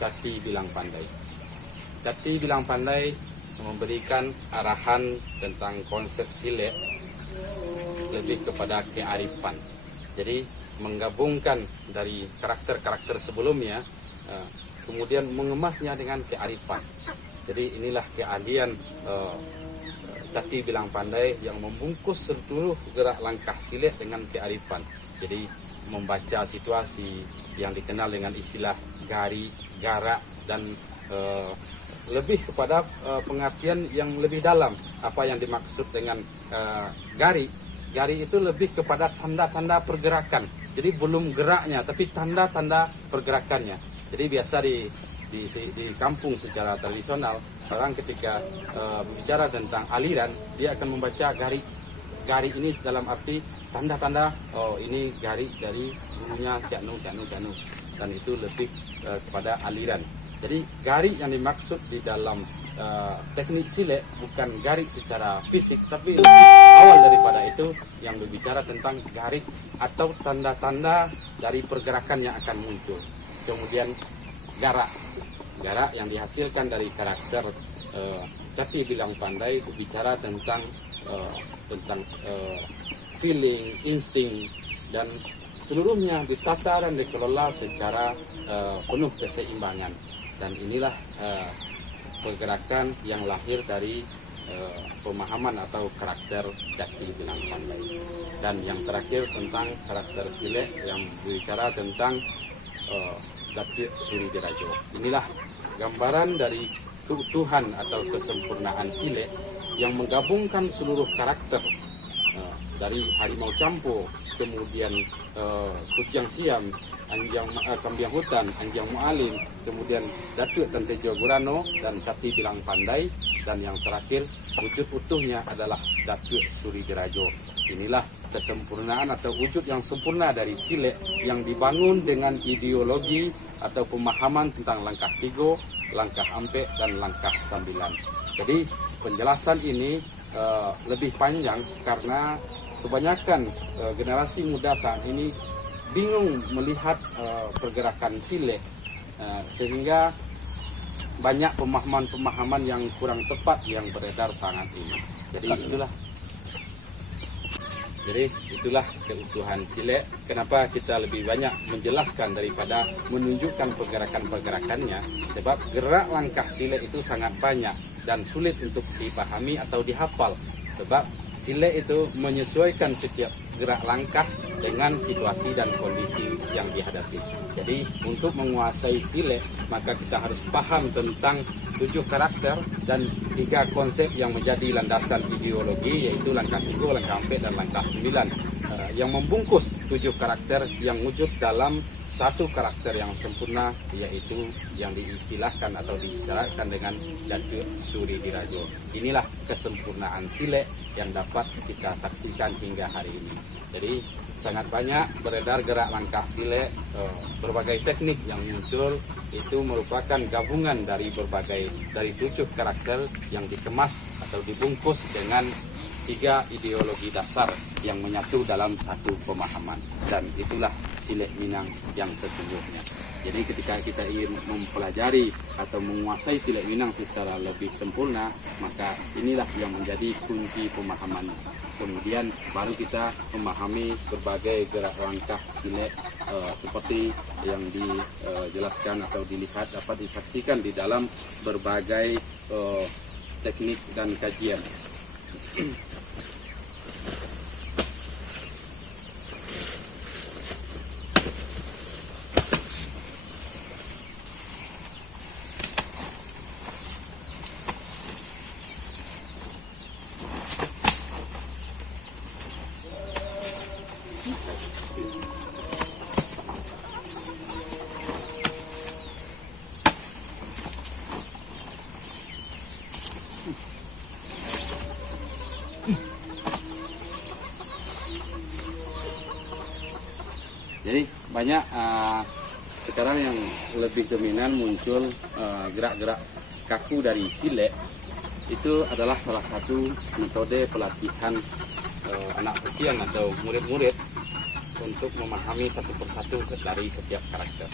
Cati Bilang Pandai. Cati Bilang Pandai memberikan arahan tentang konsep silet lebih kepada kearifan. Jadi menggabungkan dari karakter-karakter sebelumnya, kemudian mengemasnya dengan kearifan. Jadi inilah keahlian Cati Bilang Pandai yang membungkus seluruh gerak langkah silet dengan kearifan. Jadi membaca situasi yang dikenal dengan istilah gari, garak, dan lebih kepada pengertian yang lebih dalam. Apa yang dimaksud dengan gari? Gari itu lebih kepada tanda-tanda pergerakan. Jadi belum geraknya, tapi tanda-tanda pergerakannya. Jadi biasa di kampung secara tradisional, orang ketika bicara tentang aliran, dia akan membaca gari. Gari ini dalam arti tanda-tanda, oh ini gari dari gurunya sianu. Dan itu lebih kepada aliran. Jadi gari yang dimaksud di dalam teknik silet bukan gari secara fisik, tapi lebih awal daripada itu yang berbicara tentang gari atau tanda-tanda dari pergerakan yang akan muncul. Kemudian garak yang dihasilkan dari karakter Cati Bilang Pandai berbicara tentang feeling, insting, dan seluruhnya ditata dan dikelola secara penuh keseimbangan. Dan inilah pergerakan yang lahir dari pemahaman atau karakter Cati Bilang Pandai. Dan yang terakhir tentang karakter silet yang berbicara tentang Datuk Suri Dirajo. Inilah gambaran dari keutuhan atau kesempurnaan silet yang menggabungkan seluruh karakter dari harimau campo, kemudian kucing siam, kambing hutan, anjing mualim, kemudian Datuk Tan Tejo Gurano dan Cati Bilang Pandai, dan yang terakhir wujud utuhnya adalah Datuk Suri Dirajo. Inilah kesempurnaan atau wujud yang sempurna dari silet yang dibangun dengan ideologi atau pemahaman tentang langkah tigo, langkah ampek, dan langkah sambilan. Jadi penjelasan ini lebih panjang karena kebanyakan generasi muda saat ini bingung melihat pergerakan silet, sehingga banyak pemahaman-pemahaman yang kurang tepat yang beredar saat ini. Jadi itulah keutuhan silet. Kenapa kita lebih banyak menjelaskan daripada menunjukkan pergerakan-pergerakannya? Sebab gerak langkah silet itu sangat banyak dan sulit untuk dipahami atau dihafal. Sebab silet itu menyesuaikan setiap gerak langkah dengan situasi dan kondisi yang dihadapi. Jadi untuk menguasai silet, maka kita harus paham tentang 7 karakter dan 3 konsep yang menjadi landasan ideologi, yaitu langkah tigo, langkah ampek, dan langkah 9, yang membungkus 7 karakter yang wujud dalam satu karakter yang sempurna, yaitu yang diistilahkan atau diisyaratkan dengan Datuk Suri Dirajo. Inilah kesempurnaan silet yang dapat kita saksikan hingga hari ini. Jadi sangat banyak beredar gerak langkah silet, berbagai teknik yang muncul itu merupakan gabungan dari 7 karakter yang dikemas atau dibungkus dengan 3 ideologi dasar yang menyatu dalam satu pemahaman. Dan itulah silet Minang yang sesungguhnya. Jadi ketika kita ingin mempelajari atau menguasai silet Minang secara lebih sempurna, maka inilah yang menjadi kunci pemahaman. Kemudian baru kita memahami berbagai gerak langkah silet seperti yang dijelaskan atau dilihat, dapat disaksikan di dalam berbagai teknik dan kajian. Jadi banyak sekarang yang lebih dominan muncul gerak-gerak kaku dari silet. Itu adalah salah satu metode pelatihan anak usian atau murid-murid untuk memahami satu persatu dari setiap karakter.